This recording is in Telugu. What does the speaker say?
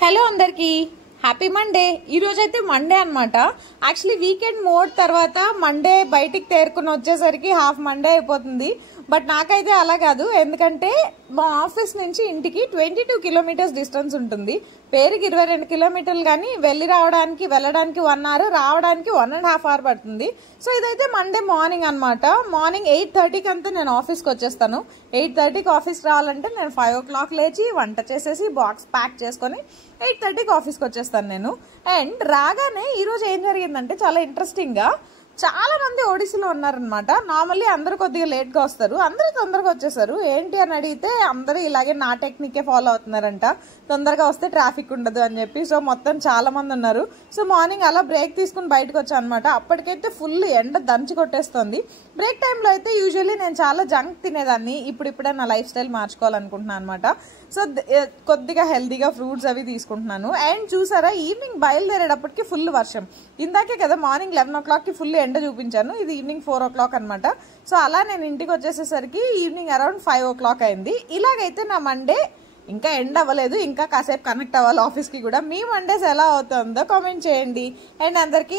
హలో అందరికి హ్యాపీ మండే. ఈ రోజు అయితే మండే అన్నమాట. యాక్చువల్లీ వీకెండ్ మోడ్ తర్వాత మండే బయటికి తేరుకుని వచ్చేసరికి హాఫ్ మండే అయిపోతుంది. బట్ నాకైతే అలా కాదు, ఎందుకంటే మా ఆఫీస్ నుంచి ఇంటికి 22 కిలోమీటర్స్ డిస్టెన్స్ ఉంటుంది. పేరుకి 22 కిలోమీటర్లు, కానీ వెళ్ళడానికి 1 అవర్, రావడానికి 1.5 అవర్ పడుతుంది. సో ఇదైతే మండే మార్నింగ్ అనమాట. మార్నింగ్ 8:30కి అంతా నేను ఆఫీస్కి వచ్చేస్తాను. 8:30కి ఆఫీస్కి రావాలంటే నేను 5 o'clock లేచి వంట చేసేసి బాక్స్ ప్యాక్ చేసుకొని 8:30కి ఆఫీస్కి వచ్చేస్తాను నేను. అండ్ రాగానే ఈరోజు ఏం జరిగిందంటే చాలా ఇంట్రెస్టింగ్గా, చాలా మంది ఒడిస్సాలో ఉన్నారనమాట. నార్మల్లీ అందరూ కొద్దిగా లేట్గా వస్తారు, అందరూ తొందరగా వచ్చేసారు. ఏంటి అని అడిగితే అందరూ ఇలాగే నా టెక్నికే ఫాలో అవుతున్నారంట, తొందరగా వస్తే ట్రాఫిక్ ఉండదు అని చెప్పి. సో మొత్తం చాలా మంది ఉన్నారు. సో మార్నింగ్ అలా బ్రేక్ తీసుకుని బయటకు వచ్చాను అనమాట. అప్పటికైతే ఫుల్ ఎండ దంచి కొట్టేస్తుంది. బ్రేక్ టైంలో అయితే యూజువల్లీ నేను చాలా జంక్ తినేదాన్ని, ఇప్పుడిప్పుడే నా లైఫ్ స్టైల్ మార్చుకోవాలనుకుంటున్నాను అనమాట. సో కొద్దిగా హెల్తీగా ఫ్రూట్స్ అవి తీసుకుంటున్నాను. అండ్ చూసారా, ఈవినింగ్ బయలుదేరేటప్పటికి ఫుల్ వర్షం. ఇందాకే కదా మార్నింగ్ 11 o'clockకి ఫుల్ ఎండ చూపించాను, ఇది ఈవినింగ్ 4 o'clock అనమాట. సో అలా నేను ఇంటికి వచ్చేసేసరికి ఈవినింగ్ అరౌండ్ 5 o'clock అయింది. ఇలాగైతే నా మండే ఇంకా ఎండ్ అవ్వలేదు, ఇంకా కాసేపు కనెక్ట్ అవ్వాలి ఆఫీస్కి కూడా. మీ మండేస్ ఎలా అవుతుందో కామెంట్ చేయండి. అండ్ అందరికీ